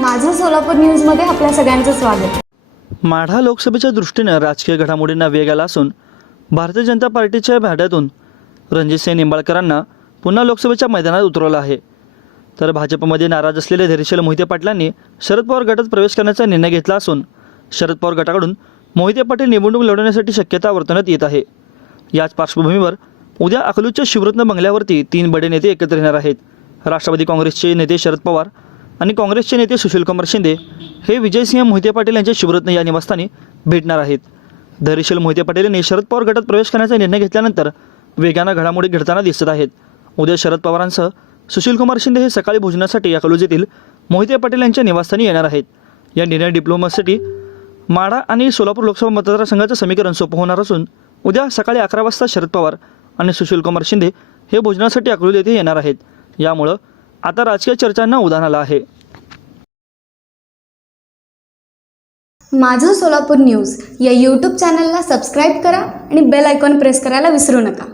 माझं सोलापूर न्यूजमध्ये आपल्या सगळ्यांचं स्वागत. माढा लोकसभेच्या दृष्टीनं राजकीय घडामोडींना वेग आला असून भारतीय जनता पार्टीच्या भाड्यातून रणजितसिंह निंबाळकरांना पुन्हा लोकसभेच्या मैदानात उतरवलं आहे. तर भाजपमध्ये नाराज असलेले धैर्यशील मोहिते पाटलांनी शरद पवार गटात प्रवेश करण्याचा निर्णय घेतला असून शरद पवार गटाकडून मोहिते पाटील निवडणूक लढवण्यासाठी शक्यता वर्तवण्यात येत आहे. याच पार्श्वभूमीवर उद्या अकलूजच्या शिवरत्न बंगल्यावरती तीन बडे नेते एकत्र येणार आहेत. राष्ट्रवादी काँग्रेसचे नेते शरद पवार आणि काँग्रेसचे नेते सुशीलकुमार शिंदे हे विजयसिंह मोहिते पाटील यांच्या शिवरत्न या निवासस्थानी भेटणार आहेत. धैर्यशील मोहिते पाटील यांनी शरद पवार गटात प्रवेश करण्याचा निर्णय घेतल्यानंतर वेगानं घडामोडी घडताना दिसत आहेत. उद्या शरद पवारांसह सुशीलकुमार शिंदे हे सकाळी भोजनासाठी या येथील मोहिते पाटील यांच्या निवासस्थानी येणार आहेत. या निर्णय डिप्लोमासाठी माढा आणि सोलापूर लोकसभा मतदारसंघाचं समीकरण सोपं होणार असून उद्या सकाळी अकरा वाजता शरद पवार आणि सुशीलकुमार शिंदे हे भोजनासाठी अकलूज येथे येणार आहेत. यामुळं आता राजकीय चर्चांना उधाण आलं आहे. माझं सोलापूर न्यूज या यूट्यूब चॅनलला सबस्क्राईब करा आणि बेल आयकॉन प्रेस करायला विसरू नका.